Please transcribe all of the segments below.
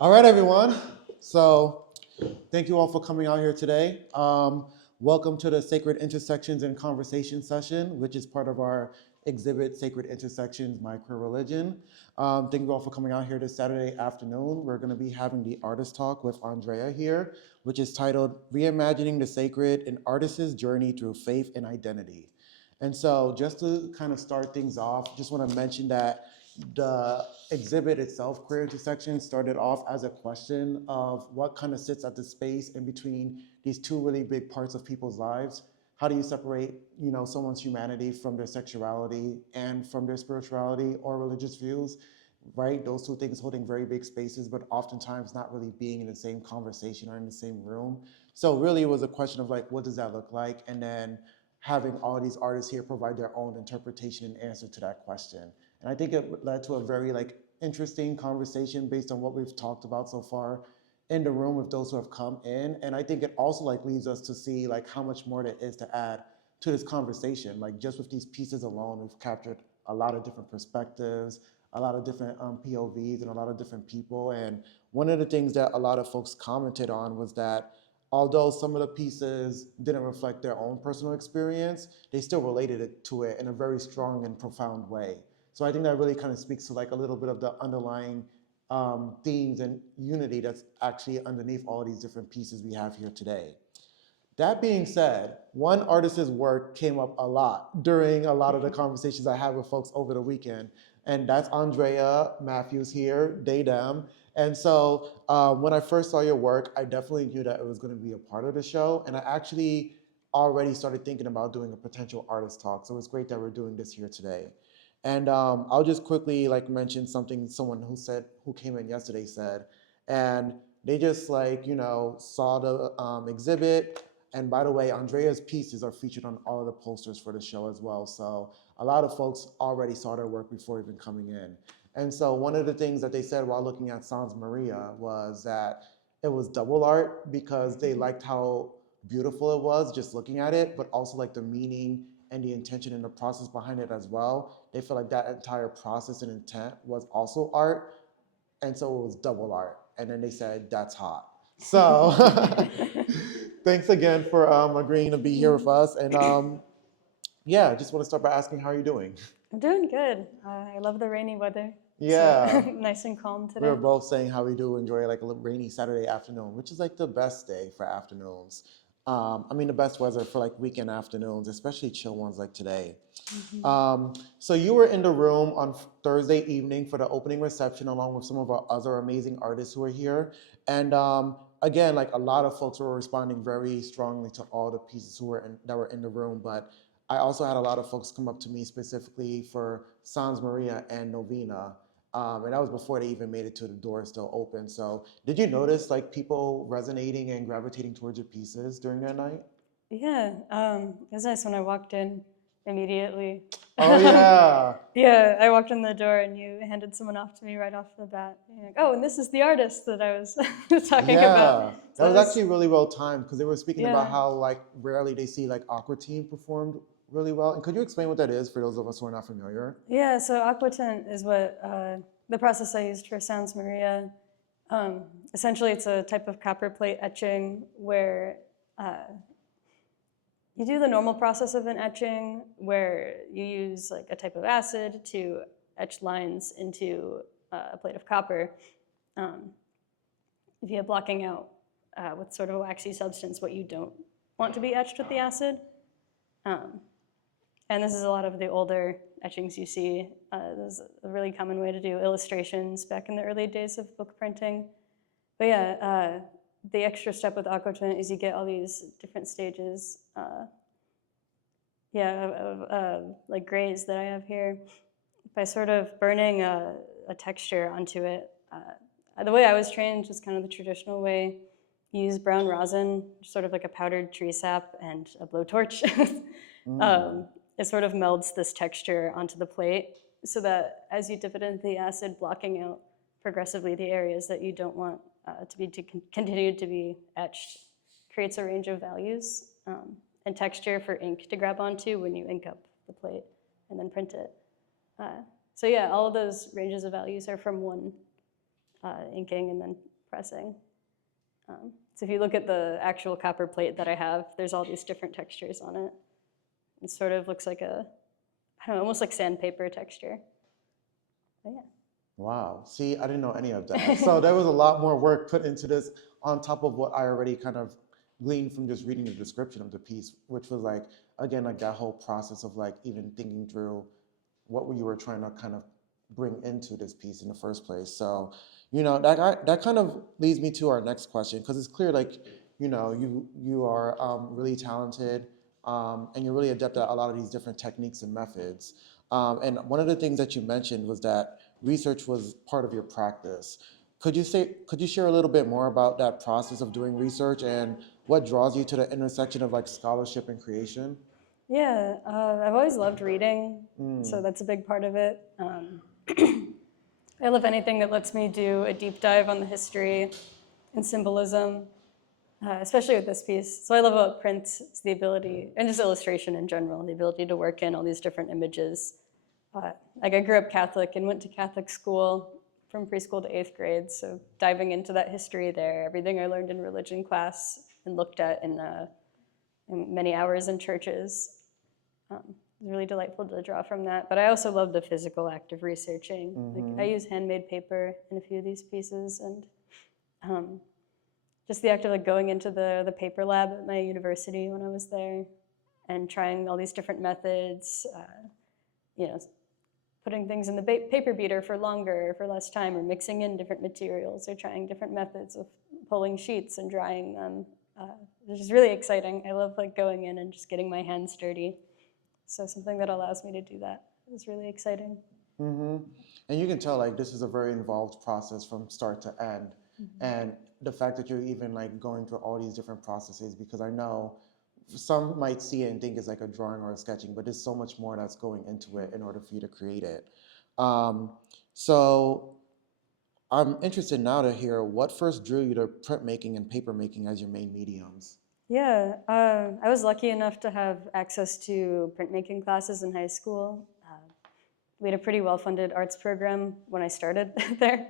All right, everyone. So thank you all for coming out here today. Welcome to the Sacred Intersections and Conversation session, which is part of our exhibit, Sacred Intersections, My Queer Religion. Thank you all for coming out here this Saturday afternoon. We're going to be having the artist talk with Andrea here, which is titled Reimagining the Sacred, an Artist's Journey Through Faith and Identity. And so just to kind of start things off, just want to mention that the exhibit itself, Queer Intersection, started off as a question of what kind of sits at the space in between these two really big parts of people's lives. How do you separate, someone's humanity from their sexuality and from their spirituality or religious views, right? Those two things holding very big spaces, but oftentimes not really being in the same conversation or in the same room. So really it was a question of like, what does that look like? And then having all these artists here provide their own interpretation and answer to that question. And I think it led to a very interesting conversation based on what we've talked about so far in the room with those who have come in. And I think it also leads us to see how much more there is to add to this conversation. Just with these pieces alone, we've captured a lot of different perspectives, a lot of different POVs and a lot of different people. And one of the things that a lot of folks commented on was that although some of the pieces didn't reflect their own personal experience, they still related it to it in a very strong and profound way. So I think that really kind of speaks to a little bit of the underlying themes and unity that's actually underneath all these different pieces we have here today. That being said, one artist's work came up a lot during a lot of the conversations I had with folks over the weekend, and that's Andrea Matthews here, they, them. And so when I first saw your work, I definitely knew that it was going to be a part of the show, and I actually already started thinking about doing a potential artist talk, so it's great that we're doing this here today. And I'll just quickly mention something someone who came in yesterday said, and they just saw the exhibit. And by the way, Andrea's pieces are featured on all of the posters for the show as well. So a lot of folks already saw their work before even coming in. And so one of the things that they said while looking at Sans Maria was that it was double art because they liked how beautiful it was just looking at it, but also the meaning and the intention and the process behind it as well. They feel like that entire process and intent was also art. And so it was double art. And then they said, that's hot. So thanks again for agreeing to be here with us. And yeah, I just want to start by asking, how are you doing? I'm doing good. I love the rainy weather. Yeah. So, nice and calm today. We were both saying how we do enjoy a rainy Saturday afternoon, which is the best day for afternoons. I mean, the best weather for weekend afternoons, especially chill ones like today. So you were in the room on Thursday evening for the opening reception along with some of our other amazing artists who are here. And again, a lot of folks were responding very strongly to all the pieces that were in the room. But I also had a lot of folks come up to me specifically for Sans Maria and Novena. And that was before they even made it to the door still open. So did you notice people resonating and gravitating towards your pieces during that night? Yeah, it was nice when I walked in immediately. Oh yeah. Yeah, I walked in the door and you handed someone off to me right off the bat. You're like, oh, and this is the artist that I was talking about. So that was actually really well timed because they were speaking about Yeah. how rarely they see Aqua Teen performed really well. And could you explain what that is for those of us who are not familiar? Yeah, so aquatint is what the process I used for Sans Maria. Essentially, it's a type of copperplate etching where you do the normal process of an etching where you use a type of acid to etch lines into a plate of copper via blocking out with sort of a waxy substance what you don't want to be etched with the acid. And this is a lot of the older etchings you see. This is a really common way to do illustrations back in the early days of book printing. But yeah, the extra step with aquatint is you get all these different stages of grays that I have here. By sort of burning a texture onto it. The way I was trained was kind of the traditional way. You use brown rosin, sort of like a powdered tree sap, and a blowtorch. It sort of melds this texture onto the plate so that as you dip it into the acid, blocking out progressively the areas that you don't want to continue to be etched, creates a range of values and texture for ink to grab onto when you ink up the plate and then print it. So yeah, all of those ranges of values are from one inking and then pressing. So if you look at the actual copper plate that I have, there's all these different textures on it. It sort of looks like I don't know, almost like sandpaper texture. But yeah. Wow. See, I didn't know any of that. So there was a lot more work put into this on top of what I already kind of gleaned from just reading the description of the piece, which was like, again, like that whole process of like even thinking through what you were trying to kind of bring into this piece in the first place. So, that kind of leads me to our next question, because it's clear like, you are really talented, and you're really adept at a lot of these different techniques and methods. And one of the things that you mentioned was that research was part of your practice. Could you share a little bit more about that process of doing research and what draws you to the intersection of like scholarship and creation? Yeah, I've always loved reading, so Mm. that's a big part of it. I love anything that lets me do a deep dive on the history and symbolism, especially with this piece. So I love about print is the ability, and just illustration in general, the ability to work in all these different images. Like I grew up Catholic and went to Catholic school from preschool to 8th grade, so diving into that history there, everything I learned in religion class and looked at in many hours in churches. It's really delightful to draw from that. But I also love the physical act of researching. Like I use handmade paper in a few of these pieces, and just the act of like going into the paper lab at my university when I was there and trying all these different methods, putting things in the paper beater for longer or for less time, or mixing in different materials, or trying different methods of pulling sheets and drying them. It's just really exciting. I love like going in and just getting my hands dirty. So something that allows me to do that is really exciting. Mm-hmm. And you can tell like this is a very involved process from start to end. And the fact that you're even like going through all these different processes, because I know some might see it and think it's like a drawing or a sketching, but there's so much more that's going into it in order for you to create it. Um, so I'm interested now to hear what first drew you to printmaking and papermaking as your main mediums. Yeah, I was lucky enough to have access to printmaking classes in high school. We had a pretty well-funded arts program when I started there,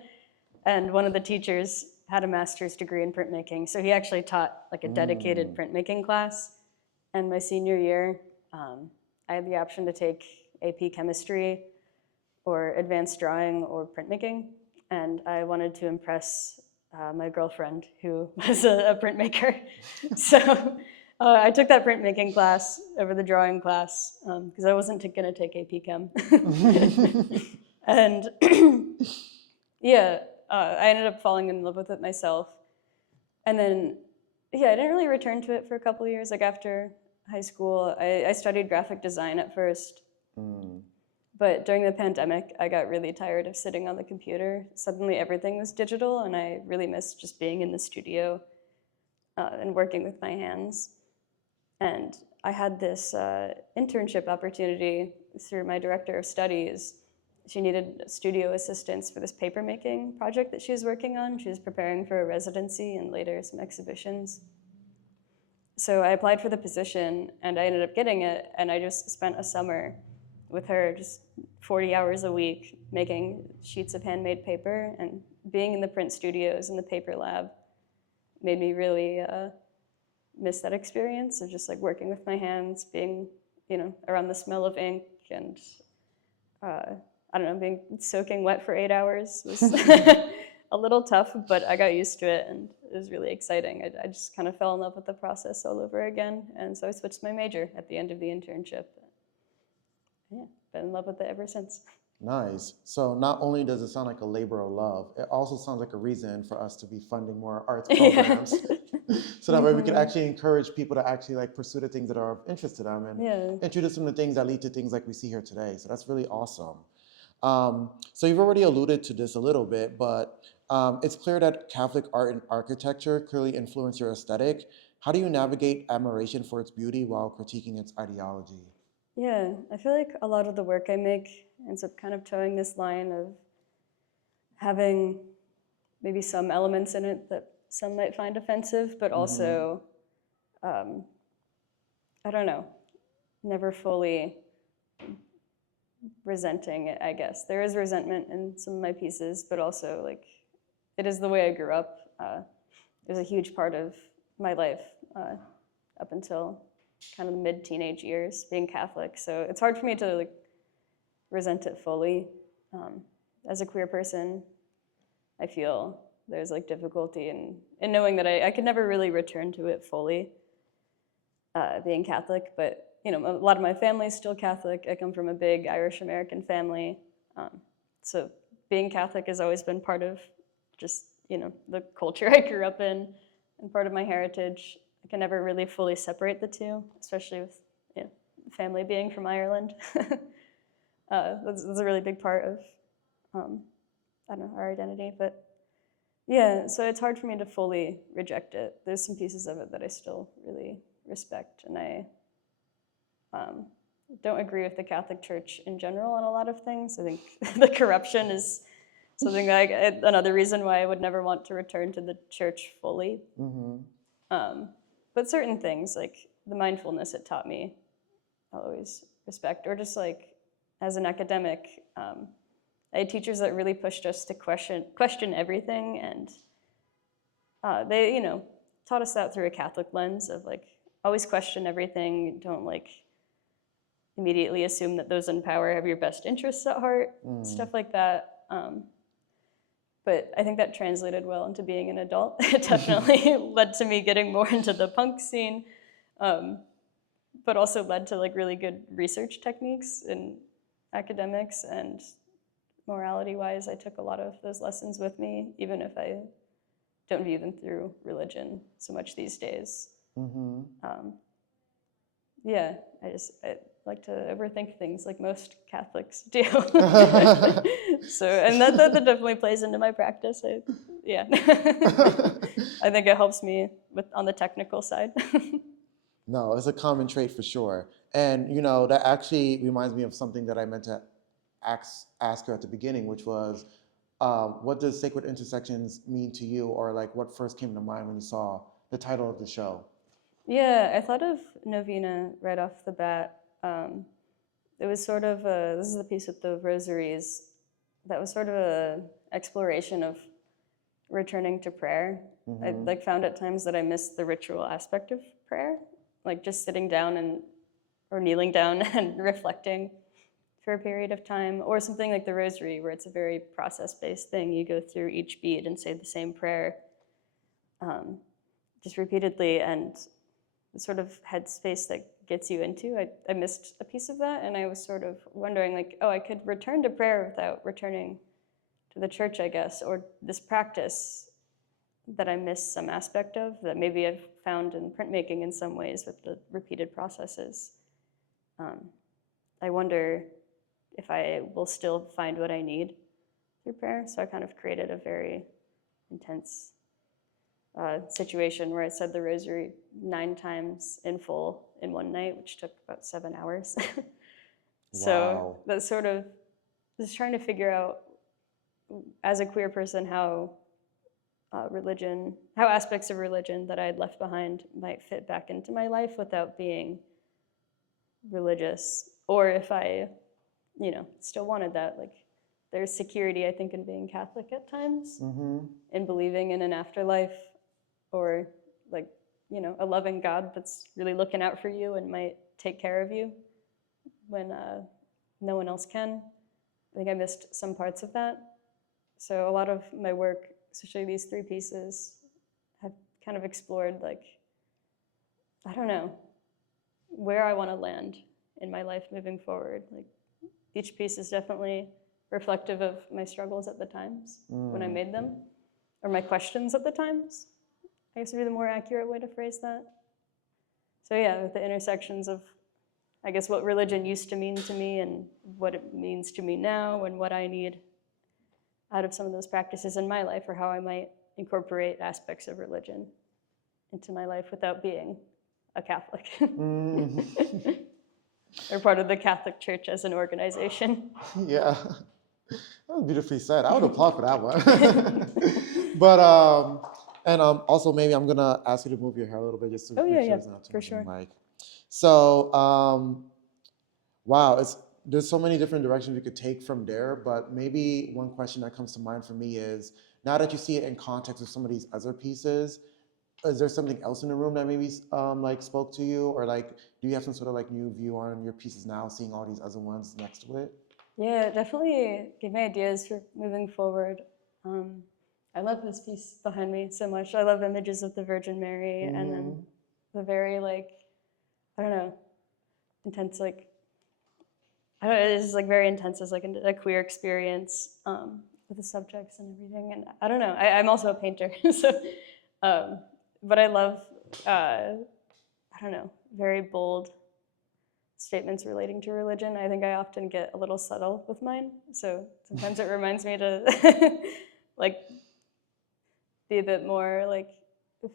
and one of the teachers had a master's degree in printmaking, so he actually taught like a dedicated printmaking class. And my senior year, I had the option to take AP chemistry or advanced drawing or printmaking, and I wanted to impress my girlfriend, who was a printmaker. So I took that printmaking class over the drawing class because I wasn't going to take AP Chem. And yeah, I ended up falling in love with it myself. And then, yeah, I didn't really return to it for a couple of years. Like after high school, I studied graphic design at first. But during the pandemic, I got really tired of sitting on the computer. Suddenly everything was digital, and I really missed just being in the studio and working with my hands. And I had this internship opportunity through my director of studies. She needed studio assistants for this papermaking project that she was working on. She was preparing for a residency and later some exhibitions. So I applied for the position, and I ended up getting it, and I just spent a summer with her, just 40 hours a week, making sheets of handmade paper, and being in the print studios and the paper lab made me really miss that experience of just like working with my hands, being, around the smell of ink, and I don't know, being soaking wet for 8 hours was a little tough, but I got used to it, and it was really exciting. I just kind of fell in love with the process all over again, and so I switched my major at the end of the internship. Yeah, been in love with it ever since. Nice. So not only does it sound like a labor of love, it also sounds like a reason for us to be funding more arts programs. So that way we can actually encourage people to actually like pursue the things that are of interest to them and introduce them to things that lead to things like we see here today. So that's really awesome. So you've already alluded to this a little bit, but it's clear that Catholic art and architecture clearly influence your aesthetic. How do you navigate admiration for its beauty while critiquing its ideology? Yeah, I feel like a lot of the work I make ends up kind of towing this line of having maybe some elements in it that some might find offensive, but also, I don't know, never fully resenting it, I guess. There is resentment in some of my pieces, but also like it is the way I grew up. It was a huge part of my life up until kind of the mid-teenage years, being Catholic. So it's hard for me to like resent it fully. As a queer person, I feel there's like difficulty in knowing that I could never really return to it fully, being Catholic. But you know, a lot of my family is still Catholic. I come from a big Irish American family, so being Catholic has always been part of just, you know, the culture I grew up in and part of my heritage. I can never really fully separate the two, especially with, you know, family being from Ireland. That's a really big part of, I don't know, our identity. But yeah, so it's hard for me to fully reject it. There's some pieces of it that I still really respect, and I don't agree with the Catholic Church in general on a lot of things. I think the corruption is something that another reason why I would never want to return to the church fully. But certain things, like the mindfulness it taught me, I'll always respect. Or just like as an academic, I had teachers that really pushed us to question everything, and they, you know, taught us that through a Catholic lens of like always question everything. Don't like immediately assume that those in power have your best interests at heart, stuff like that. But I think that translated well into being an adult. It definitely led to me getting more into the punk scene, but also led to like really good research techniques in academics, and morality-wise, I took a lot of those lessons with me, even if I don't view them through religion so much these days. Yeah, I like to overthink things like most Catholics do. So, and that definitely plays into my practice. Yeah. I think it helps me on the technical side. No, it's a common trait for sure. And, you know, that actually reminds me of something that I meant to ask her at the beginning, which was, what does Sacred Intersections mean to you? Or like what first came to mind when you saw the title of the show? Yeah, I thought of Novena right off the bat. It was sort of this is the piece with the rosaries. That was sort of a exploration of returning to prayer. I like found at times that I missed the ritual aspect of prayer, like just sitting down or kneeling down and reflecting for a period of time, or something like the rosary, where it's a very process-based thing. You go through each bead and say the same prayer, just repeatedly, and the sort of headspace that gets you into. I missed a piece of that, and I was sort of wondering, like, oh, I could return to prayer without returning to the church, I guess, or this practice that I missed some aspect of that maybe I've found in printmaking in some ways with the repeated processes. I wonder if I will still find what I need through prayer. So I kind of created a very intense situation where I said the rosary 9 times in full in one night, which took about 7 hours. So that's sort of just trying to figure out, as a queer person, how aspects of religion that I had left behind might fit back into my life without being religious, or if I, you know, still wanted that. Like, there's security, I think, in being Catholic at times, in believing in an afterlife, or like, you know, a loving God that's really looking out for you and might take care of you when no one else can. I think I missed some parts of that. So a lot of my work, especially these 3 pieces, have kind of explored, like, I don't know, where I want to land in my life moving forward. Like, each piece is definitely reflective of my struggles at the times when I made them, or my questions at the times, I guess would be the more accurate way to phrase that. So yeah, with the intersections of, I guess, what religion used to mean to me and what it means to me now, and what I need out of some of those practices in my life, or how I might incorporate aspects of religion into my life without being a Catholic. Or part of the Catholic Church as an organization. Yeah, that was beautifully said. I would applaud for that one. But and also maybe I'm gonna ask you to move your hair a little bit just to make sure it's not too much. For sure. Like, so wow, there's so many different directions we could take from there, but maybe one question that comes to mind for me is, now that you see it in context with some of these other pieces, is there something else in the room that maybe like spoke to you, or like do you have some sort of like new view on your pieces now, seeing all these other ones next to it? Yeah, definitely gave me ideas for moving forward. I love this piece behind me so much. I love images of the Virgin Mary, and then the very like, I don't know, intense like, I don't know, it's just like very intense as like a queer experience with the subjects and everything. And I don't know, I'm also a painter, so, but I love, I don't know, very bold statements relating to religion. I think I often get a little subtle with mine, so sometimes it reminds me to like be a bit more like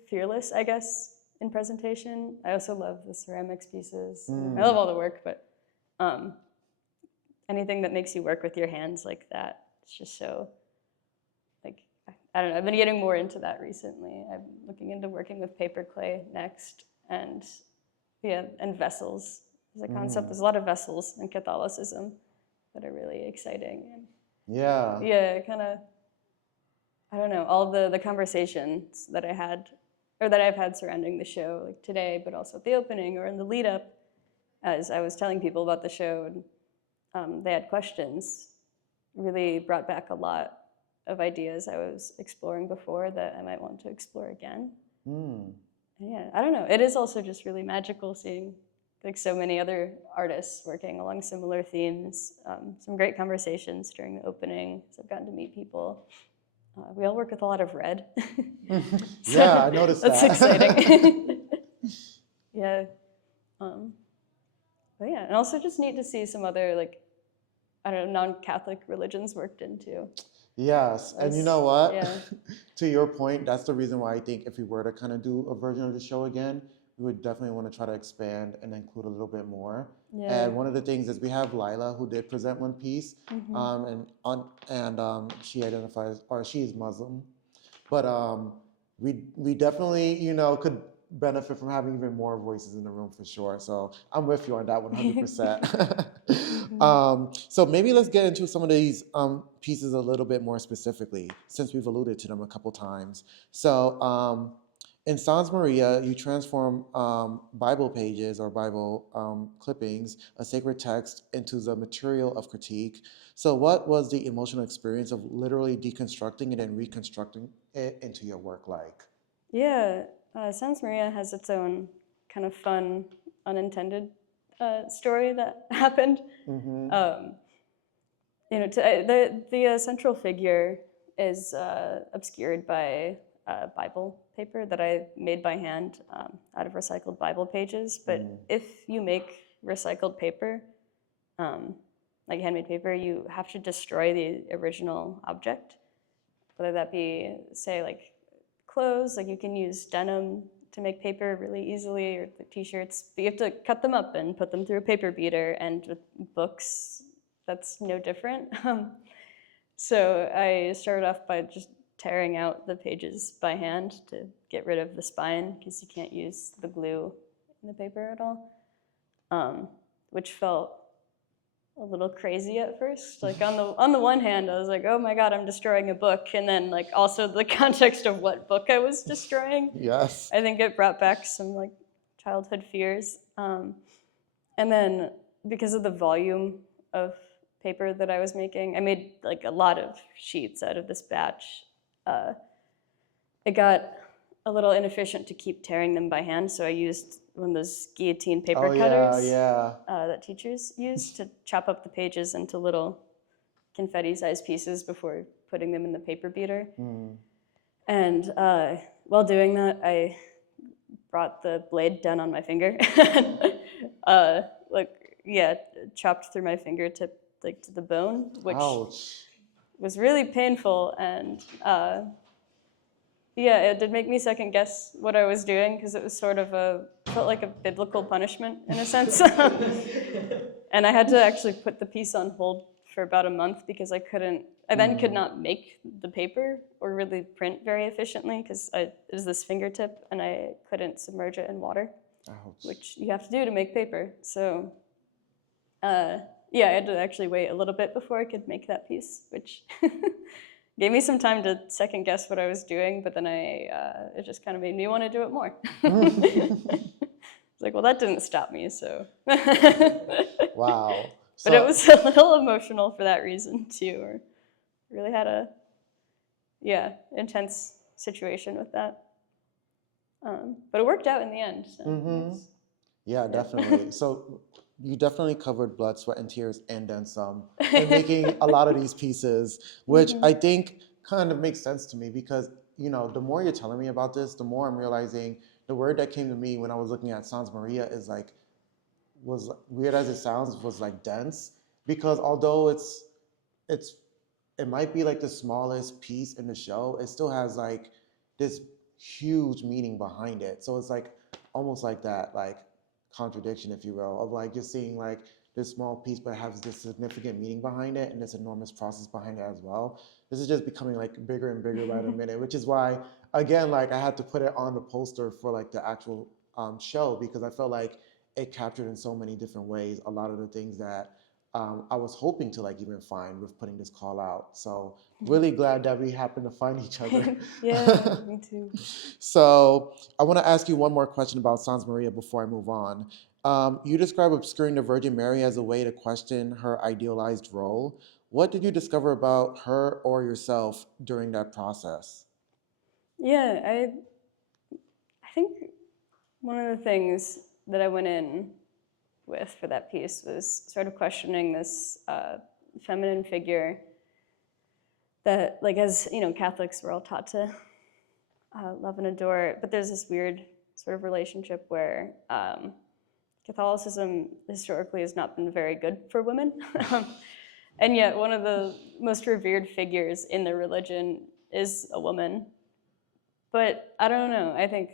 fearless, I guess, in presentation. I also love the ceramics pieces. I love all the work, but anything that makes you work with your hands like that, it's just so like, I don't know, I've been getting more into that recently. I'm looking into working with paper clay next, and yeah, and vessels as a concept. There's a lot of vessels in Catholicism that are really exciting. And yeah, kind of, I don't know, all the conversations that I had, or that I've had surrounding the show, like today, but also at the opening or in the lead up, as I was telling people about the show, and they had questions, really brought back a lot of ideas I was exploring before that I might want to explore again. Yeah, I don't know. It is also just really magical seeing like so many other artists working along similar themes. Some great conversations during the opening, so I've gotten to meet people. We all work with a lot of red. So yeah, I noticed that's that. exciting. Yeah. But yeah, and also just neat to see some other like, I don't know, non-Catholic religions worked into. Yes, and you know what? Yeah. To your point, that's the reason why I think if we were to kind of do a version of the show again, we would definitely want to try to expand and include a little bit more. Yeah. And one of the things is we have Lila who did present one piece, and she identifies, or she's Muslim, but we definitely could benefit from having even more voices in the room for sure. So I'm with you on that 100%. So maybe let's get into some of these pieces a little bit more specifically, since we've alluded to them a couple times. So in Sans Maria, you transform Bible pages or Bible clippings, a sacred text, into the material of critique. So what was the emotional experience of literally deconstructing it and reconstructing it into your work like? Yeah, Sans Maria has its own kind of fun, unintended story that happened. The central figure is obscured by Bible paper that I made by hand out of recycled Bible pages. But if you make recycled paper, like handmade paper, you have to destroy the original object, whether that be, say, like clothes, like you can use denim to make paper really easily, or the t-shirts, but you have to cut them up and put them through a paper beater, and with books, that's no different. So I started off by just tearing out the pages by hand to get rid of the spine, because you can't use the glue in the paper at all, which felt a little crazy at first. Like on the one hand, I was like, oh my God, I'm destroying a book. And then like also the context of what book I was destroying. Yes. I think it brought back some like childhood fears. And then because of the volume of paper that I was making, I made like a lot of sheets out of this batch. It got a little inefficient to keep tearing them by hand, so I used one of those guillotine paper cutters that teachers use to chop up the pages into little confetti-sized pieces before putting them in the paper beater. And while doing that, I brought the blade down on my finger, chopped through my fingertip like to the bone, which was really painful, and it did make me second guess what I was doing, because it was sort of felt like a biblical punishment in a sense. And I had to actually put the piece on hold for about a month, because I then could not make the paper or really print very efficiently, because it was this fingertip and I couldn't submerge it in water, which you have to do to make paper. So yeah, I had to actually wait a little bit before I could make that piece, which gave me some time to second guess what I was doing, but then it just kind of made me want to do it more. It's like, well, that didn't stop me, so. Wow. But it So, was a little emotional for that reason too. Or really had a, intense situation with that. But it worked out in the end. So yeah, definitely. So you definitely covered blood, sweat, and tears, and then some, in making a lot of these pieces, which I think kind of makes sense to me because, the more you're telling me about this, the more I'm realizing the word that came to me when I was looking at Sans Maria is like, was weird as it sounds, was like dense. Because although it's it might be like the smallest piece in the show, it still has like this huge meaning behind it. So it's like almost like that, like contradiction, if you will, of like just seeing like this small piece but has this significant meaning behind it and this enormous process behind it as well. This is just becoming like bigger and bigger by the minute, which is why again, like I had to put it on the poster for like the actual show because I felt like it captured in so many different ways a lot of the things that I was hoping to like even find with putting this call out. So really glad that we happened to find each other. Yeah, me too. So I want to ask you one more question about Sans Maria before I move on. You describe obscuring the Virgin Mary as a way to question her idealized role. What did you discover about her or yourself during that process? Yeah, I think one of the things that I went in with for that piece was sort of questioning this feminine figure that, like, as Catholics, we're all taught to love and adore, but there's this weird sort of relationship where Catholicism historically has not been very good for women. And yet one of the most revered figures in the religion is a woman. But I don't know, I think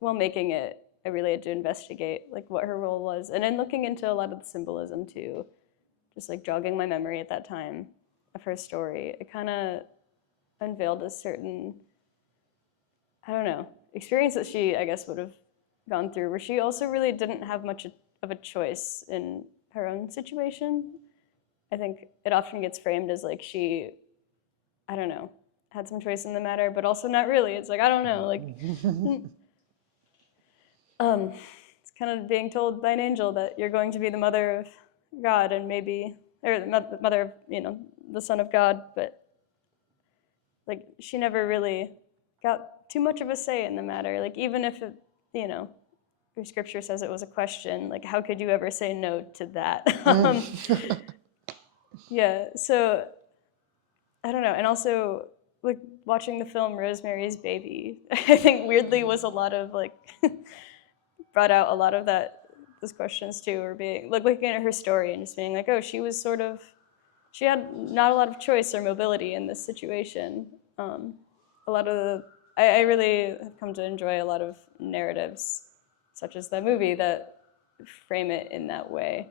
while making it, I really had to investigate like what her role was. And then looking into a lot of the symbolism too, just like jogging my memory at that time of her story, it kind of unveiled a certain, I don't know, experience that she, I guess, would have gone through, where she also really didn't have much of a choice in her own situation. I think it often gets framed as like she, I don't know, had some choice in the matter, but also not really. It's like, I don't know, like, it's kind of being told by an angel that you're going to be the mother of God and maybe, or the mother of, the Son of God, but like she never really got too much of a say in the matter. Like even if it, your scripture says it was a question, like how could you ever say no to that? Yeah, so I don't know. And also like watching the film Rosemary's Baby, I think weirdly was a lot of like brought out a lot of those questions too, or being like looking at her story and just being like, oh, she had not a lot of choice or mobility in this situation. A lot of I really have come to enjoy a lot of narratives, such as that movie, that frame it in that way.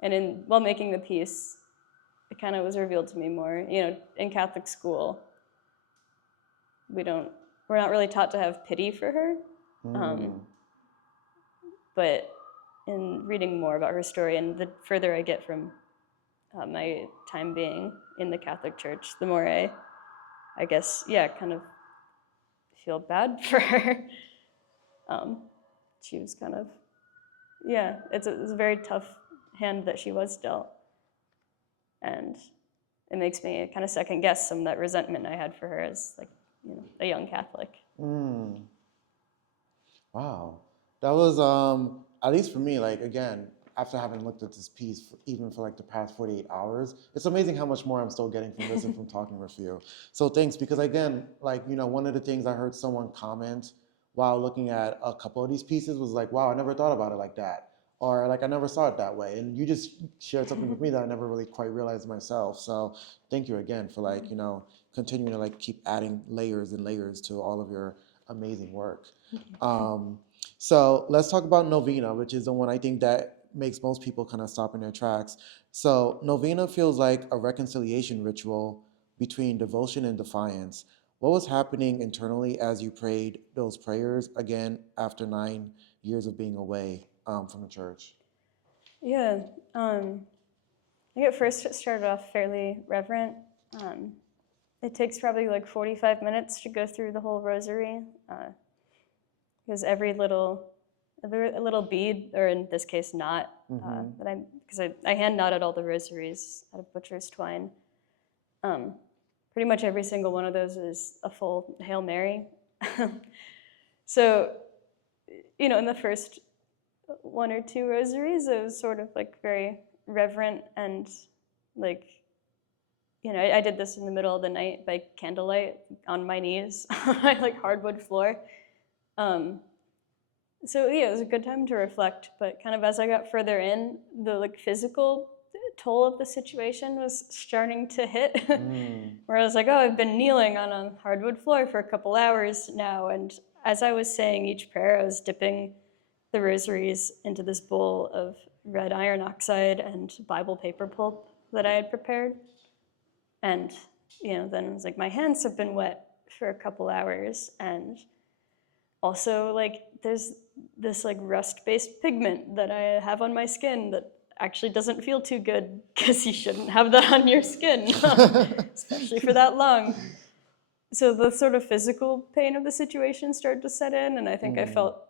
And while making the piece, it kind of was revealed to me more. In Catholic school, we're not really taught to have pity for her. But in reading more about her story, and the further I get from my time being in the Catholic Church, the more I guess, kind of feel bad for her. She was kind of, it's a very tough hand that she was dealt. And it makes me kind of second guess some of that resentment I had for her as like, a young Catholic. Wow. That was, at least for me, like, again, after having looked at this piece, even for like the past 48 hours, it's amazing how much more I'm still getting from this and from talking with you. So thanks, because again, like, one of the things I heard someone comment while looking at a couple of these pieces was like, wow, I never thought about it like that. Or like, I never saw it that way. And you just shared something with me that I never really quite realized myself. So thank you again for like, continuing to like keep adding layers and layers to all of your amazing work. So let's talk about Novena, which is the one I think that makes most people kind of stop in their tracks. So Novena feels like a reconciliation ritual between devotion and defiance. What was happening internally as you prayed those prayers again after 9 years of being away from the church? Yeah. think at first it started off fairly reverent. It takes probably like 45 minutes to go through the whole rosary, because every little bead, or in this case knot, because I hand knotted all the rosaries out of butcher's twine. Pretty much every single one of those is a full Hail Mary. So, in the first one or two rosaries, it was sort of like very reverent and like, I did this in the middle of the night by candlelight on my knees on my like hardwood floor. So yeah, it was a good time to reflect, but kind of as I got further in, the like physical toll of the situation was starting to hit. Where I was like, oh, I've been kneeling on a hardwood floor for a couple hours now, and as I was saying each prayer, I was dipping the rosaries into this bowl of red iron oxide and Bible paper pulp that I had prepared. And then it was like, my hands have been wet for a couple hours, and also like there's this like rust-based pigment that I have on my skin that actually doesn't feel too good, because you shouldn't have that on your skin, especially for that long. So the sort of physical pain of the situation started to set in, and I think I felt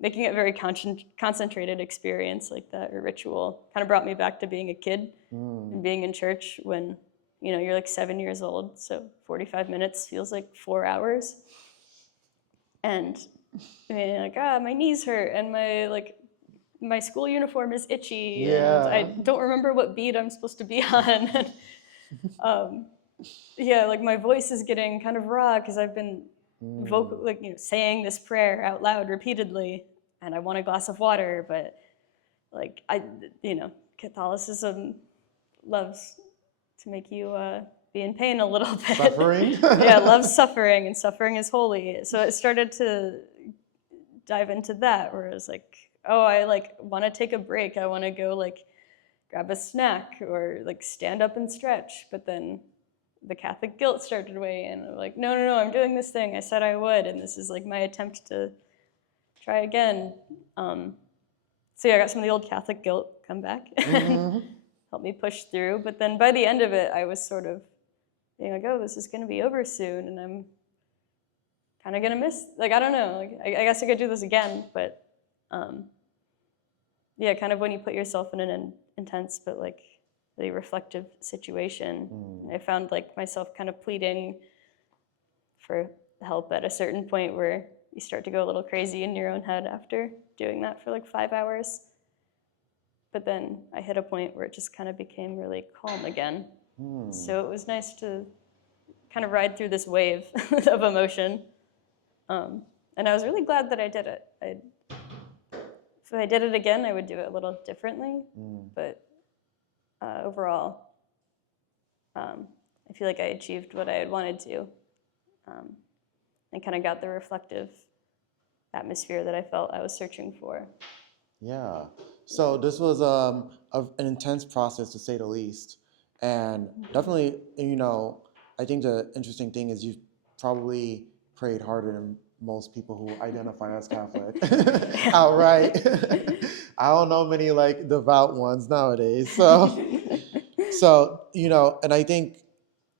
making it a very concentrated experience like that, or ritual, kind of brought me back to being a kid and being in church when you're like 7 years old, so 45 minutes feels like 4 hours. And like, my knees hurt, and my school uniform is itchy, and I don't remember what bead I'm supposed to be on. And, like my voice is getting kind of raw because I've been saying this prayer out loud repeatedly, and I want a glass of water, but like Catholicism loves to make you be in pain a little bit. Suffering? Yeah, loves suffering, and suffering is holy. So it started to dive into that, where it was like, oh, I like want to take a break. I want to go like grab a snack or like stand up and stretch. But then the Catholic guilt started to weigh in. I'm like, no, I'm doing this thing. I said I would, and this is like my attempt to try again. So yeah, I got some of the old Catholic guilt come back. Help me push through. But then by the end of it, I was sort of being like, oh, this is going to be over soon, and I'm kind of going to miss, like, I don't know, like, I guess I could do this again, but yeah, kind of when you put yourself in an intense but like really reflective situation, I found like myself kind of pleading for help at a certain point where you start to go a little crazy in your own head after doing that for like 5 hours. But then I hit a point where it just kind of became really calm again. So it was nice to kind of ride through this wave of emotion. And I was really glad that I did it. If I did it again, I would do it a little differently. But overall, I feel like I achieved what I had wanted to, and kind of got the reflective atmosphere that I felt I was searching for. Yeah. So this was an intense process, to say the least. And definitely, I think the interesting thing is you probably prayed harder than most people who identify as Catholic outright. I don't know many like devout ones nowadays. So and I think,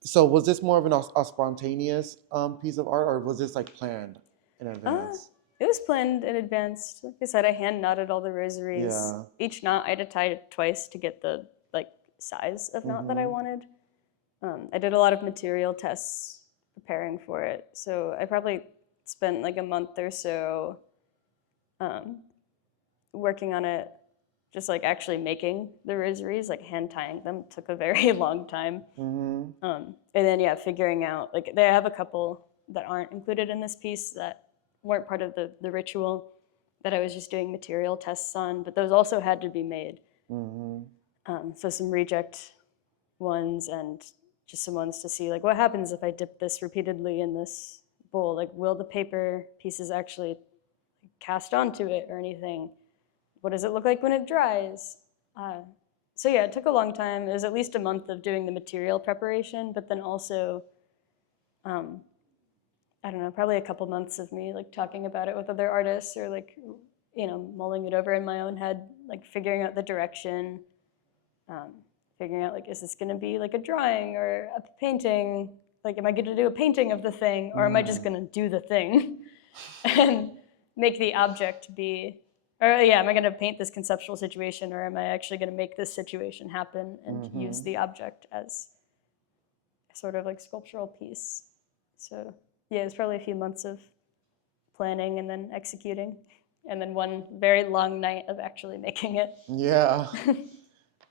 so was this more of a spontaneous piece of art, or was this like planned in advance? It was planned in advance. Like I said, I hand knotted all the rosaries. Yeah. Each knot I had to tie it twice to get the like size of knot that I wanted. I did a lot of material tests preparing for it. So I probably spent like a month or so working on it, just like actually making the rosaries, like hand tying them took a very long time. And then yeah, figuring out, like they have a couple that aren't included in this piece that weren't part of the ritual that I was just doing material tests on, but those also had to be made. So some reject ones and just some ones to see like what happens if I dip this repeatedly in this bowl, like will the paper pieces actually cast onto it or anything? What does it look like when it dries? So yeah, it took a long time. It was at least a month of doing the material preparation, but then also, I don't know, probably a couple months of me like talking about it with other artists, or like, mulling it over in my own head, like figuring out the direction, figuring out like, is this going to be like a drawing or a painting? Like, am I going to do a painting of the thing, or am I just going to do the thing and make the object be, or yeah, am I going to paint this conceptual situation, or am I actually going to make this situation happen and use the object as sort of like sculptural piece? So yeah, it's probably a few months of planning and then executing, and then one very long night of actually making it. Yeah.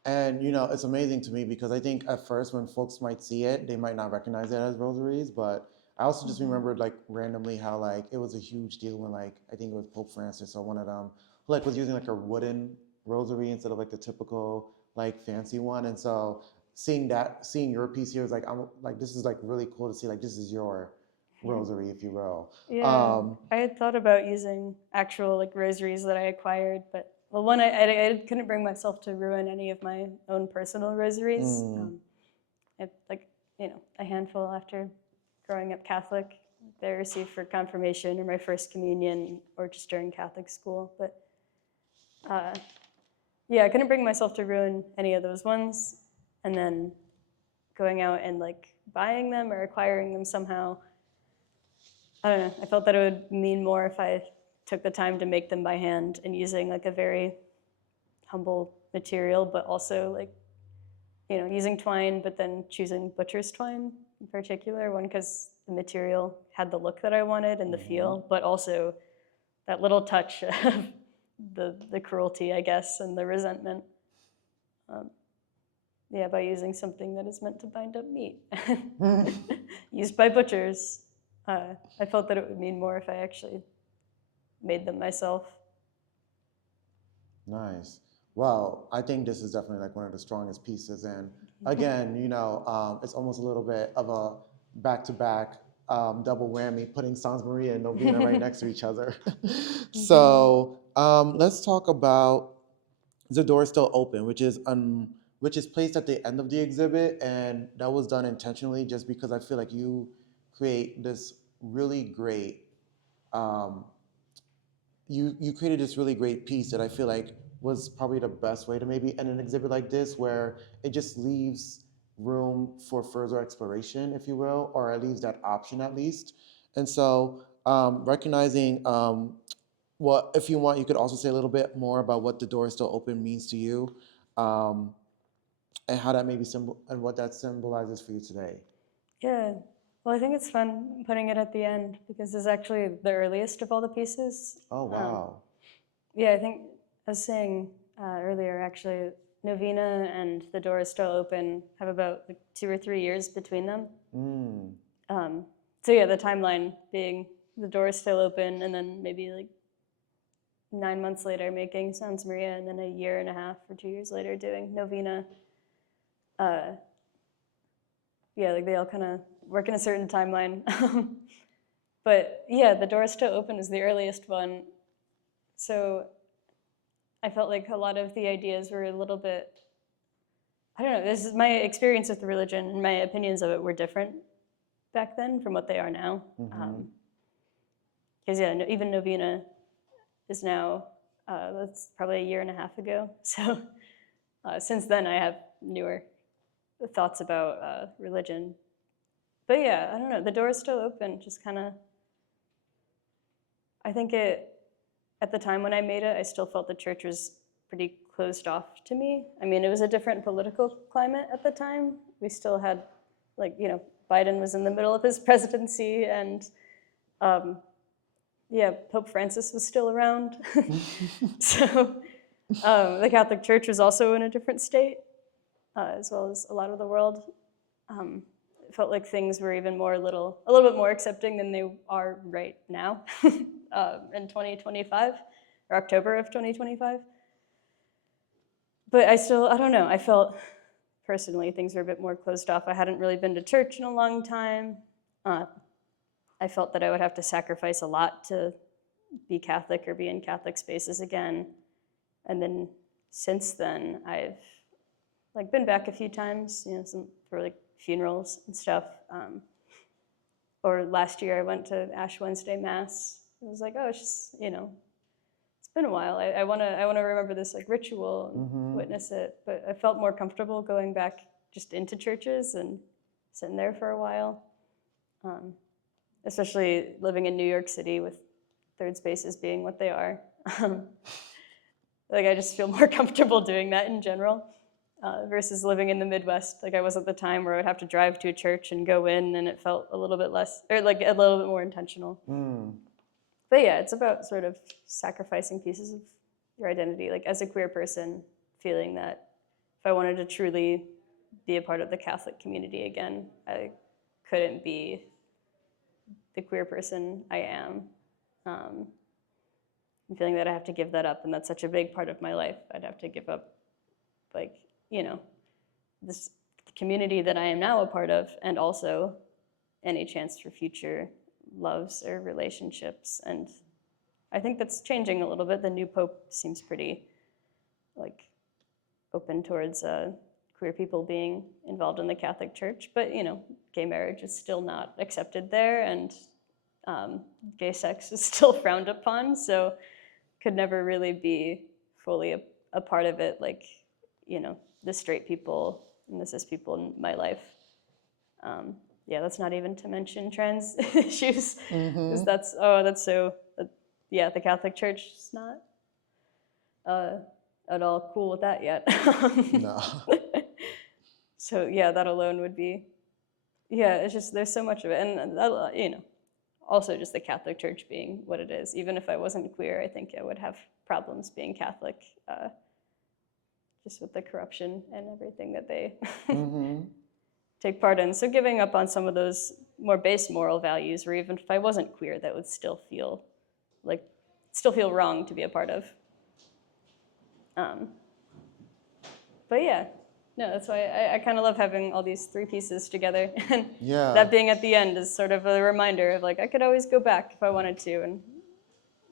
And you know, it's amazing to me because I think at first when folks might see it, they might not recognize it as rosaries, but I also just remembered like randomly how like it was a huge deal when like I think it was Pope Francis or one of them who like was using like a wooden rosary instead of like the typical like fancy one. And so seeing your piece here is like I'm like this is like really cool to see like this is your rosary, if you will. Yeah, I had thought about using actual like rosaries that I acquired, but well, one, I couldn't bring myself to ruin any of my own personal rosaries. I like, you know, a handful after growing up Catholic that I received for confirmation or my first communion or just during Catholic school. But yeah, I couldn't bring myself to ruin any of those ones. And then going out and like buying them or acquiring them somehow, I don't know, I felt that it would mean more if I took the time to make them by hand and using like a very humble material, but also like, you know, using twine, but then choosing butcher's twine in particular, one because the material had the look that I wanted and the feel, but also that little touch of the cruelty, I guess, and the resentment. Yeah, by using something that is meant to bind up meat, used by butchers. I felt that it would mean more if I actually made them myself. Nice. Well, I think this is definitely like one of the strongest pieces. And again, you know, it's almost a little bit of a back-to-back double whammy, putting Sans Maria and Novena right next to each other. So let's talk about The Door is Still Open, which is placed at the end of the exhibit, and that was done intentionally just because I feel like you create this really great you created this really great piece that I feel like was probably the best way to maybe end an exhibit like this, where it just leaves room for further exploration, if you will, or it leaves that option at least. And so, recognizing what, if you want, you could also say a little bit more about what The Door is Still Open means to you, um, and how that maybe and what that symbolizes for you today. Yeah. Well, I think it's fun putting it at the end because it's actually the earliest of all the pieces. Oh, wow. Yeah, I think I was saying earlier, actually, Novena and The Door is Still Open have about like 2 or 3 years between them. So yeah, the timeline being The Door is Still Open, and then maybe like 9 months later making Sans Maria, and then a year and a half or 2 years later doing Novena. Yeah, like they all kind of work in a certain timeline. But yeah, The Door is Still Open is the earliest one. So I felt like a lot of the ideas were a little bit, I don't know, this is my experience with the religion and my opinions of it were different back then from what they are now. Because yeah, even Novena is now, that's probably a year and a half ago. So since then I have newer thoughts about religion. But yeah, I don't know, The Door is Still Open, just kind of, I think at the time when I made it, I still felt the church was pretty closed off to me. I mean, it was a different political climate at the time. We still had, like, you know, Biden was in the middle of his presidency, and yeah, Pope Francis was still around. So the Catholic Church was also in a different state, as well as a lot of the world. It felt like things were even more a little bit more accepting than they are right now in 2025, or October of 2025. But I don't know, I felt personally things were a bit more closed off. I hadn't really been to church in a long time. I felt that I would have to sacrifice a lot to be Catholic or be in Catholic spaces again. And then since then, I've like been back a few times, you know, for like funerals and stuff. Or last year I went to Ash Wednesday Mass. It was like, oh, it's just, you know, it's been a while. I wanna remember this like ritual and witness it, but I felt more comfortable going back just into churches and sitting there for a while. Especially living in New York City with third spaces being what they are. Like I just feel more comfortable doing that in general versus living in the Midwest. Like I was at the time where I would have to drive to a church and go in, and it felt a little bit less, or like a little bit more intentional. But yeah, it's about sort of sacrificing pieces of your identity. Like as a queer person, feeling that if I wanted to truly be a part of the Catholic community again, I couldn't be the queer person I am. And feeling that I have to give that up, and that's such a big part of my life. I'd have to give up, like, this community that I am now a part of, and also any chance for future loves or relationships. And I think that's changing a little bit. The new pope seems pretty, like, open towards queer people being involved in the Catholic Church, but gay marriage is still not accepted there, and gay sex is still frowned upon, so could never really be fully a part of it, like the straight people and the cis people in my life. Yeah, that's not even to mention trans issues, because that's so the Catholic Church is not at all cool with that yet. No. So yeah, that alone would be, it's just there's so much of it, and also just the Catholic Church being what it is. Even if I wasn't queer, I think I would have problems being Catholic, just with the corruption and everything that they take part in. So giving up on some of those more base moral values, or even if I wasn't queer, that would still feel wrong to be a part of. But yeah, no, that's why I kind of love having all these three pieces together. And that being at the end is sort of a reminder of like, I could always go back if I wanted to. And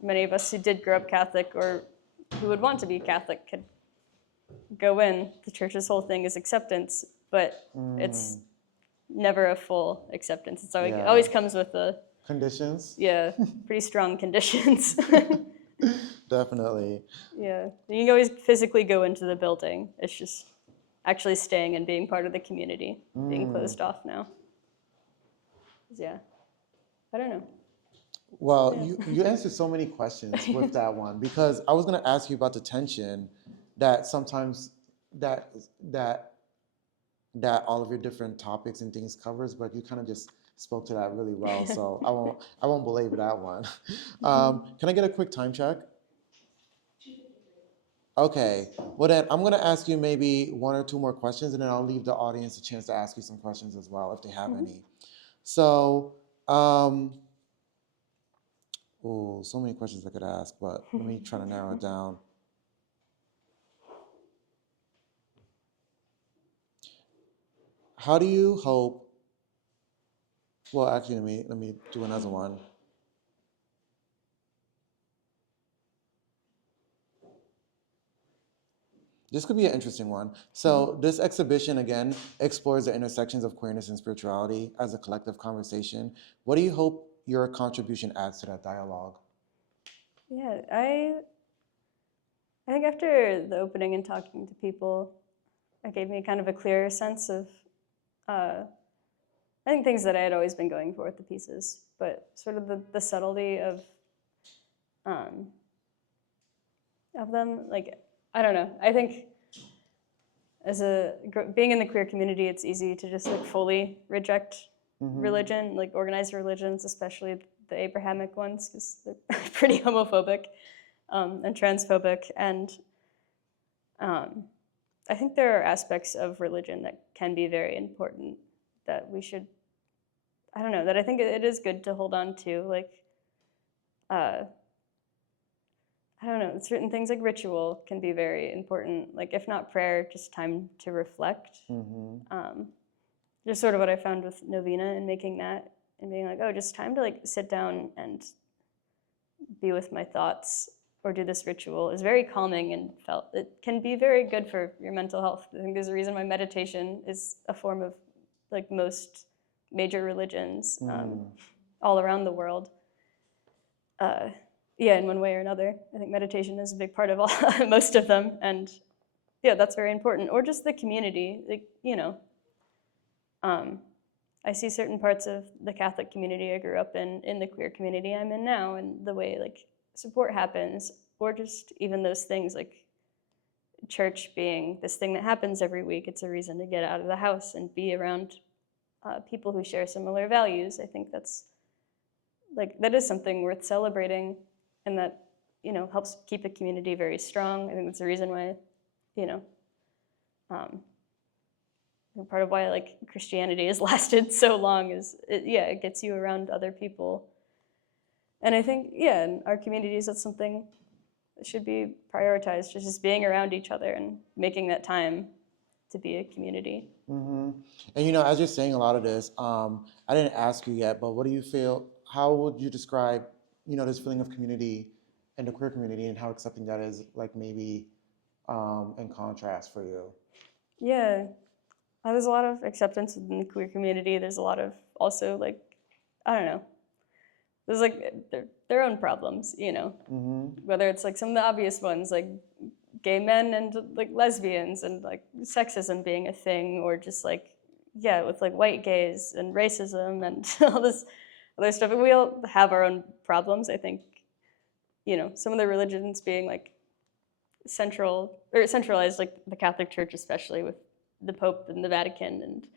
many of us who did grow up Catholic or who would want to be Catholic could go in. The church's whole thing is acceptance, but it's never a full acceptance. It's always, it always comes with conditions. Yeah, pretty strong conditions. Definitely. Yeah, you can always physically go into the building. It's just actually staying and being part of the community, being closed off now. Yeah, I don't know. Well, you answered so many questions with that one, because I was going to ask you about the tension that sometimes that all of your different topics and things covers, but you kind of just spoke to that really well, so I won't belabor that one. Can I get a quick time check? Okay, well then I'm gonna ask you maybe one or two more questions, and then I'll leave the audience a chance to ask you some questions as well if they have any. So, so many questions I could ask, but let me try to narrow it down. How do you hope? Well, actually, let me do another one. This could be an interesting one. So this exhibition, again, explores the intersections of queerness and spirituality as a collective conversation. What do you hope your contribution adds to that dialogue? Yeah, I think after the opening and talking to people, it gave me kind of a clearer sense of, I think things that I had always been going for with the pieces, but sort of the subtlety of them. Like, I don't know. I think being in the queer community, it's easy to just like fully reject religion, like organized religions, especially the Abrahamic ones, because they're pretty homophobic and transphobic. And I think there are aspects of religion that can be very important that we should, I don't know, that I think it is good to hold on to. Like, I don't know, certain things like ritual can be very important. Like, if not prayer, just time to reflect. Just sort of what I found with Novena and making that and being like, oh, just time to like sit down and be with my thoughts or do this ritual is very calming, and it can be very good for your mental health. I think there's a reason why meditation is a form of like most major religions all around the world. yeah, in one way or another. I think meditation is a big part of all, most of them, and yeah, that's very important. Or just the community, like, I see certain parts of the Catholic community I grew up in the queer community I'm in now, and the way like support happens, or just even those things like church being this thing that happens every week. It's a reason to get out of the house and be around people who share similar values. I think that is something worth celebrating, and that helps keep a community very strong. I think that's the reason why um, part of why like Christianity has lasted so long is it gets you around other people. And I think in our communities that's something that should be prioritized, just being around each other and making that time to be a community. Mm-hmm. And as you're saying a lot of this, I didn't ask you yet, but what do you feel? How would you describe, this feeling of community in the queer community, and how accepting that is, like maybe in contrast for you? Yeah, there's a lot of acceptance within the queer community. There's a lot of also like, I don't know. There's like their own problems, Mm-hmm. whether it's like some of the obvious ones, like gay men and like lesbians and like sexism being a thing, or just like, with like white gays and racism and all this other stuff. And we all have our own problems. I think, some of the religions being like centralized, like the Catholic Church, especially with the Pope and the Vatican, and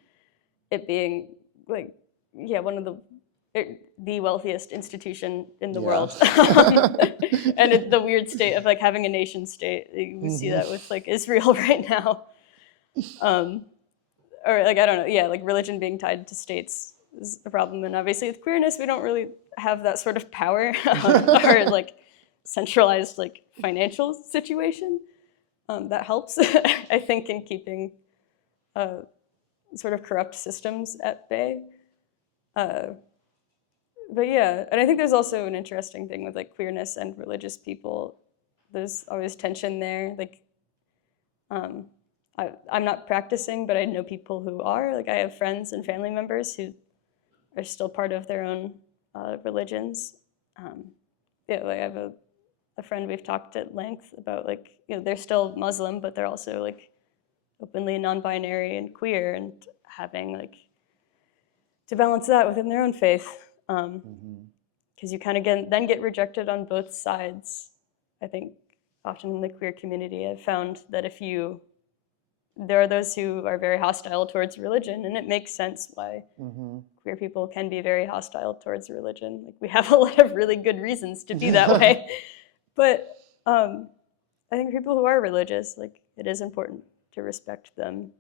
it being like, one of the wealthiest institution in the world. And the weird state of like having a nation state. We see that with like Israel right now. Or like, I don't know, like religion being tied to states is a problem. And obviously with queerness, we don't really have that sort of power or like centralized like financial situation. That helps, I think, in keeping sort of corrupt systems at bay. But and I think there's also an interesting thing with like queerness and religious people. There's always tension there. Like, I'm not practicing, but I know people who are. Like, I have friends and family members who are still part of their own religions. Like I have a friend we've talked at length about, like, they're still Muslim, but they're also like openly non-binary and queer, and having like to balance that within their own faith. Because you kind of get rejected on both sides. I think often in the queer community, I've found that there are those who are very hostile towards religion, and it makes sense why queer people can be very hostile towards religion. Like, we have a lot of really good reasons to be that way. But I think people who are religious, like, it is important to respect them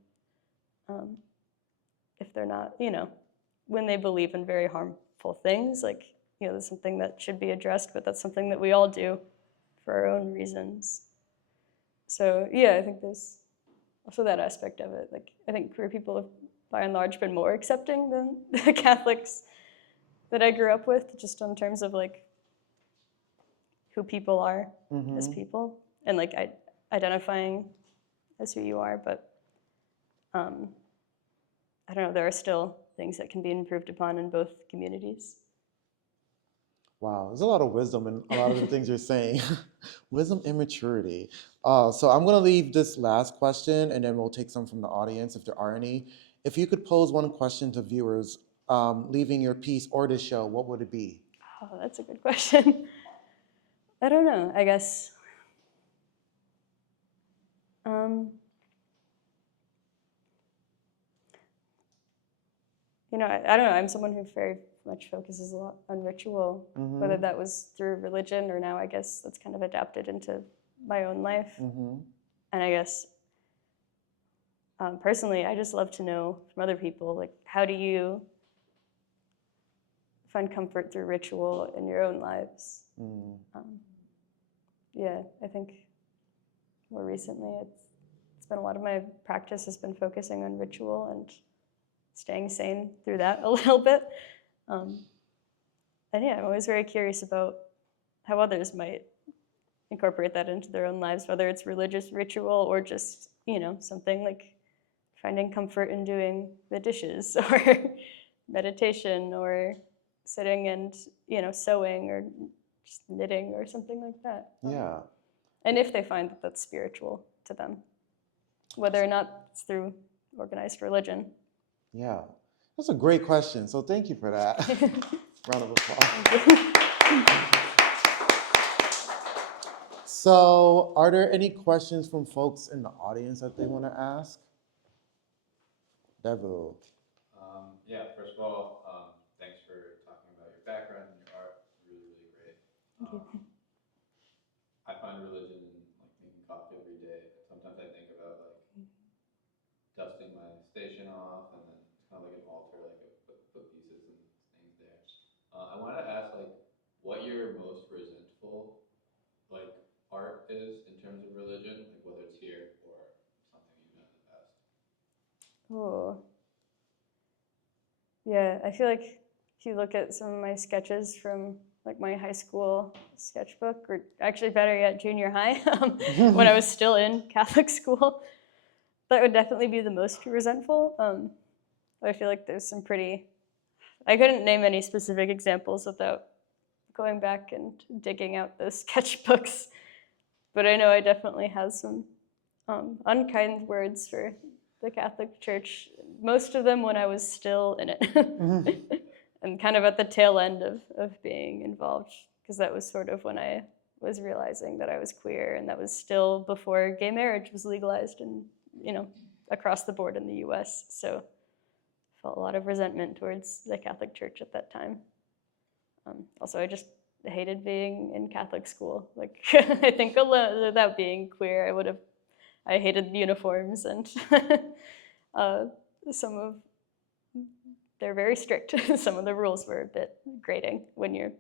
if they're not, when they believe in very harmful things, like, that's something that should be addressed, but that's something that we all do for our own reasons. So I think there's also that aspect of it. Like, I think queer people have, by and large, been more accepting than the Catholics that I grew up with, just in terms of like who people are as people, and like identifying as who you are. But I don't know, there are still things that can be improved upon in both communities. Wow, there's a lot of wisdom in a lot of the things you're saying. Wisdom and maturity. So I'm going to leave this last question, and then we'll take some from the audience if there are any. If you could pose one question to viewers leaving your piece or this show, what would it be? Oh, that's a good question. I don't know, I guess. I don't know, I'm someone who very much focuses a lot on ritual, whether that was through religion or now I guess that's kind of adapted into my own life. And I guess personally, I just love to know from other people, like, how do you find comfort through ritual in your own lives? I think more recently it's been a lot of my practice has been focusing on ritual and staying sane through that a little bit. And I'm always very curious about how others might incorporate that into their own lives, whether it's religious ritual or just, something like finding comfort in doing the dishes or meditation or sitting and, sewing or just knitting or something like that. Yeah. And if they find that that's spiritual to them, whether or not it's through organized religion. Yeah. That's a great question. So thank you for that. Round of applause. So are there any questions from folks in the audience that they want to ask? Devil. Yeah, first of all, thanks for talking about your background and your art. Really, really great. I find religion in like making coffee every day. Sometimes I think about like dusting my station off, and then it's kind of like an altar, like I put pieces and things there. I wanted to ask like what your most resentful like art is in terms of religion, like whether it's here or something you've done in the past. Oh, yeah. I feel like if you look at some of my sketches from like my high school sketchbook, or actually better yet, junior high, when I was still in Catholic school, that would definitely be the most resentful. I feel like there's some pretty, I couldn't name any specific examples without going back and digging out those sketchbooks, but I know I definitely have some unkind words for the Catholic Church, most of them when I was still in it. And kind of at the tail end of being involved, because that was sort of when I was realizing that I was queer, and that was still before gay marriage was legalized and, across the board in the US. So I felt a lot of resentment towards the Catholic Church at that time. Also, I just hated being in Catholic school. Like, I think without being queer, I hated uniforms, and they're very strict. Some of the rules were a bit grating when you're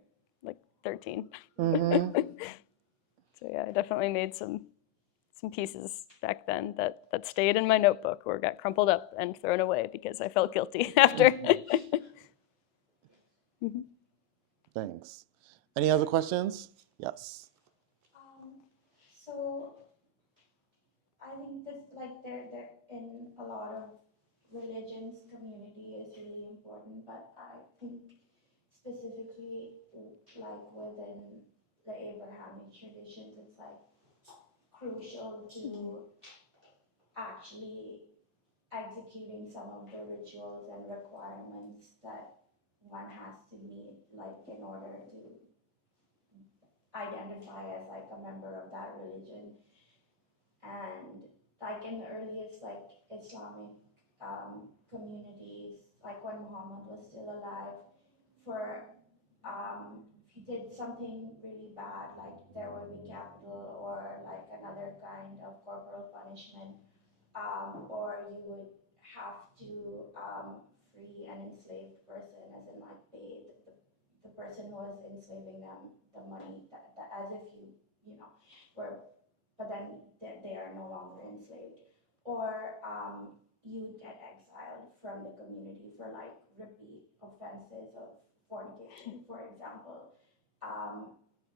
like 13. Mm-hmm. So yeah, I definitely made some pieces back then that stayed in my notebook or got crumpled up and thrown away because I felt guilty after. Thanks. Any other questions? Yes. So I think this, like, there in a lot of religions, community is really important, but I think specifically, like within the Abrahamic traditions, it's like crucial to actually executing some of the rituals and requirements that one has to meet, like in order to identify as like a member of that religion. And like in the earliest like Islamic communities, like when Muhammad was still alive, for if you did something really bad, like there would be capital or like another kind of corporal punishment, or you would have to free an enslaved person, as in like pay the person who was enslaving them the money that as if you know were, but then they are no longer enslaved, or you get exiled from the community for like repeat offenses of fornication, for example.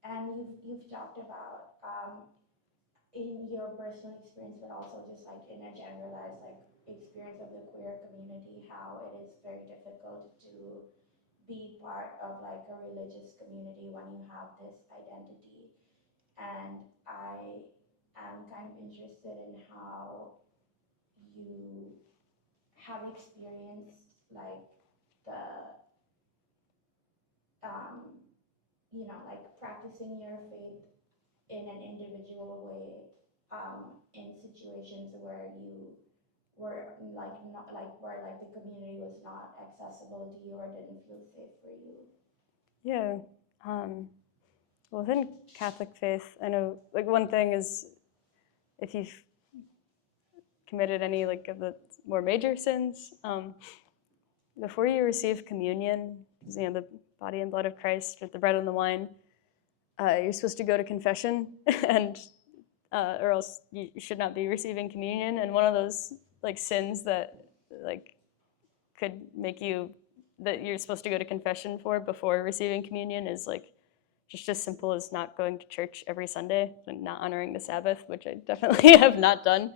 And you've talked about in your personal experience, but also just like in a generalized like experience of the queer community, how it is very difficult to be part of like a religious community when you have this identity. And I am kind of interested in how you have experienced like the um, like practicing your faith in an individual way, in situations where you were like not like where like the community was not accessible to you or didn't feel safe for you. Yeah. Well, within Catholic faith, I know like one thing is if you've committed any like of the more major sins, before you receive communion, the body and blood of Christ, or the bread and the wine, you're supposed to go to confession, and or else you should not be receiving communion. And one of those like sins that like could make you that you're supposed to go to confession for before receiving communion is like just as simple as not going to church every Sunday and not honoring the Sabbath, which I definitely have not done.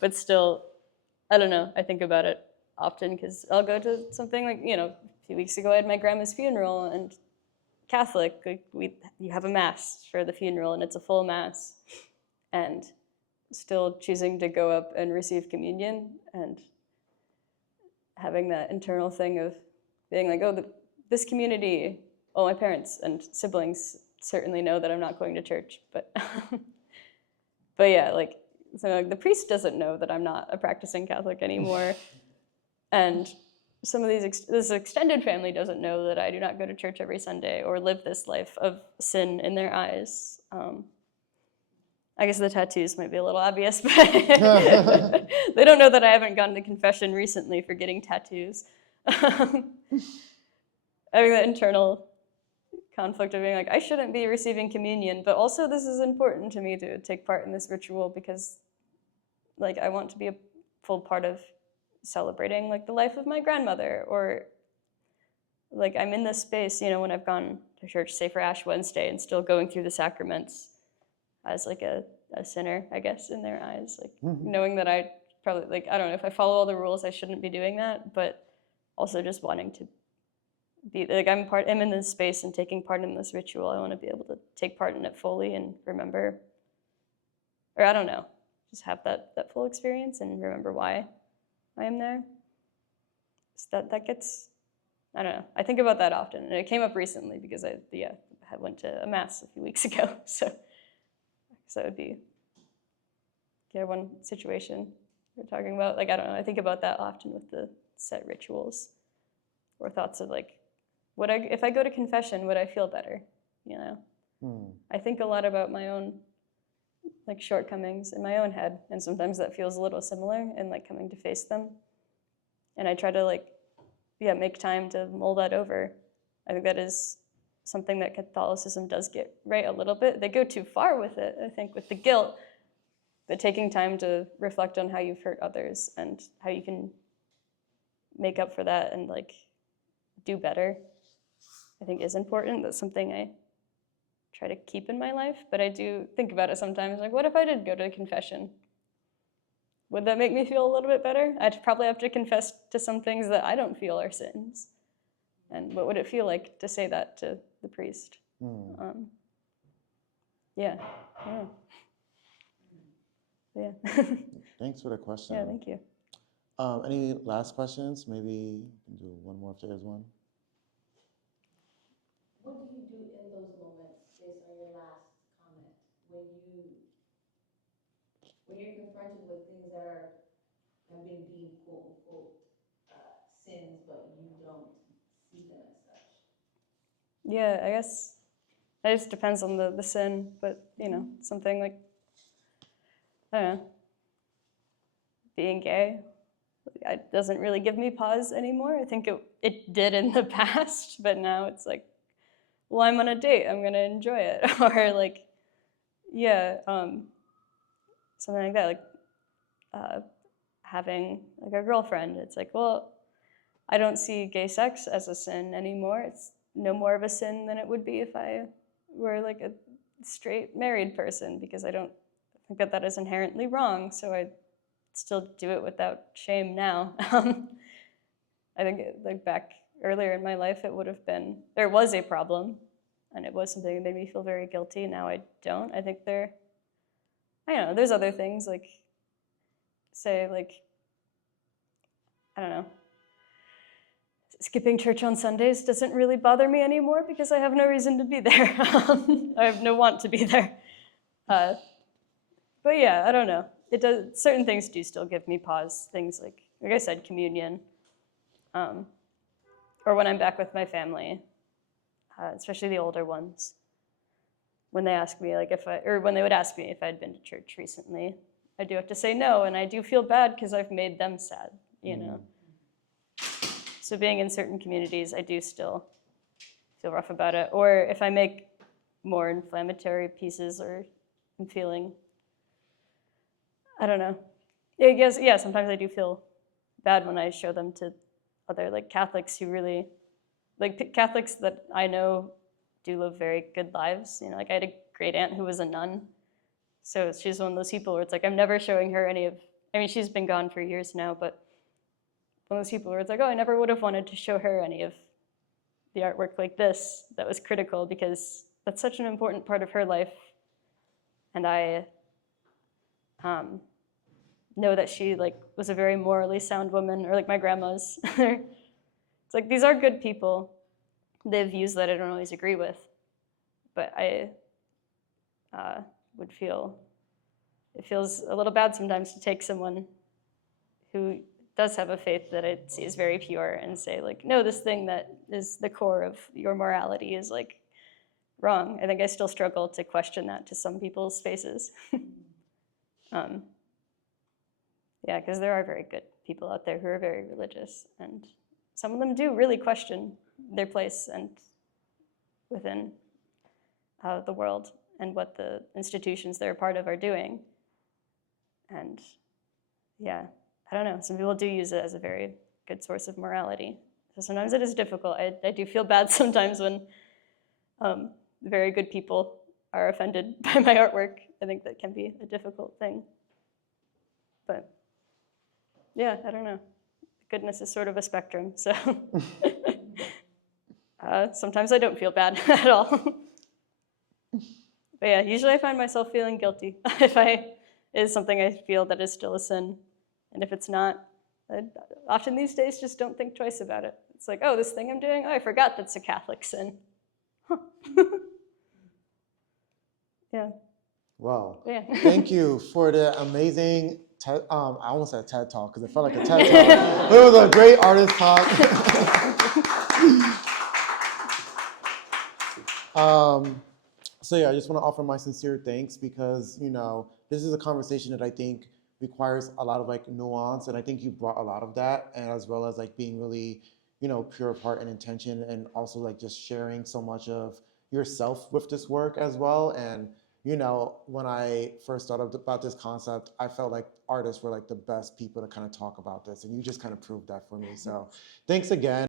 But still, I don't know, I think about it often because I'll go to something like, a few weeks ago I had my grandma's funeral, and Catholic, like you have a mass for the funeral and it's a full mass, and still choosing to go up and receive communion and having that internal thing of being like, oh, this community, all my parents and siblings certainly know that I'm not going to church, but but yeah, like, so like the priest doesn't know that I'm not a practicing Catholic anymore, and some of this extended family doesn't know that I do not go to church every Sunday or live this life of sin in their eyes. I guess the tattoos might be a little obvious, but they don't know that I haven't gone to confession recently for getting tattoos. Having that internal conflict of being like, I shouldn't be receiving communion, but also this is important to me to take part in this ritual because, like, I want to be a full part of celebrating, like, the life of my grandmother, or, like, I'm in this space, you know, when I've gone to church, say for Ash Wednesday, and still going through the sacraments as, like, a sinner, I guess, in their eyes, like, knowing that I probably, like, I don't know, if I follow all the rules, I shouldn't be doing that, but also just wanting to be, like, I'm in this space and taking part in this ritual. I want to be able to take part in it fully and remember, or I don't know, just have that full experience and remember why I am there. So that gets, I don't know, I think about that often, and it came up recently because I went to a mass a few weeks ago, so it would be, one situation we're talking about, like, I don't know, I think about that often with the set rituals, or thoughts of, like, if I go to confession, would I feel better, you know? I think a lot about my own, like, shortcomings in my own head, and sometimes that feels a little similar, and, like, coming to face them, and I try to, like, make time to mull that over. I think that is something that Catholicism does get right a little bit. They go too far with it, I think, with the guilt, but taking time to reflect on how you've hurt others and how you can make up for that and, like, do better, I think is important. That's something I try to keep in my life, but I do think about it sometimes, like, what if I did go to confession? Would that make me feel a little bit better? I'd probably have to confess to some things that I don't feel are sins. And what would it feel like to say that to the priest? Yeah. Thanks for the question. Yeah, thank you. Any last questions? Maybe you can do one more if there's one. What do you do in those moments, based on your last comment, when you're confronted with things that have been deemed quote unquote sins, but you don't see them as such? Yeah, I guess it just depends on the sin, but, you know, something like, I don't know, being gay, it doesn't really give me pause anymore. I think it did in the past, but now it's like, well, I'm on a date, I'm gonna enjoy it. Or, like, something like that, like having, like, a girlfriend. It's like, well, I don't see gay sex as a sin anymore. It's no more of a sin than it would be if I were, like, a straight married person, because I don't think that is inherently wrong, so I still do it without shame now. I think, like, back earlier in my life, it would have been, there was a problem, and it was something that made me feel very guilty. Now I don't. I think I don't know, there's other things, like, say, like, I don't know, skipping church on Sundays doesn't really bother me anymore because I have no reason to be there. I have no want to be there. But yeah, I don't know. It does. Certain things do still give me pause. Things like I said, communion, or when I'm back with my family, especially the older ones. When they ask me, like, when they would ask me if I'd been to church recently, I do have to say no, and I do feel bad because I've made them sad, you know. So being in certain communities, I do still feel rough about it. Or if I make more inflammatory pieces, or I'm feeling, I don't know. I guess, yeah, sometimes I do feel bad when I show them to other, like, Catholics who really, like, Catholics that I know do live very good lives. You know, like, I had a great aunt who was a nun. So she's one of those people where it's like, I'm never showing her any of, I mean, she's been gone for years now, but one of those people where it's like, oh, I never would have wanted to show her any of the artwork like this that was critical, because that's such an important part of her life. And I know that she like was a very morally sound woman, or like my grandma's. It's like, these are good people. They have views that I don't always agree with, but I would feel, it feels a little bad sometimes to take someone who does have a faith that I see as very pure and say like, no, this thing that is the core of your morality is like wrong. I think I still struggle to question that to some people's faces. Yeah, because there are very good people out there who are very religious, and some of them do really question their place and within the world and what the institutions they're a part of are doing. And yeah, I don't know, some people do use it as a very good source of morality. So sometimes it is difficult. I do feel bad sometimes when very good people are offended by my artwork. I think that can be a difficult thing. But yeah, I don't know. Goodness is sort of a spectrum, so sometimes I don't feel bad at all. But yeah, usually I find myself feeling guilty if it is something I feel that is still a sin. And if it's not, I often these days just don't think twice about it. It's like, oh, this thing I'm doing, oh, I forgot that's a Catholic sin. Huh. Yeah. Wow. Yeah. Thank you for the amazing TED, I almost said TED Talk because it felt like a TED Talk. It was a great artist talk. So yeah, I just want to offer my sincere thanks because, you know, this is a conversation that I think requires a lot of like nuance, and I think you brought a lot of that, and as well as like being really, you know, pure of heart and intention, and also like just sharing so much of yourself with this work as well. And you know, when I first thought about this concept, I felt like artists were like the best people to kind of talk about this, and you just kind of proved that for me. So thanks again.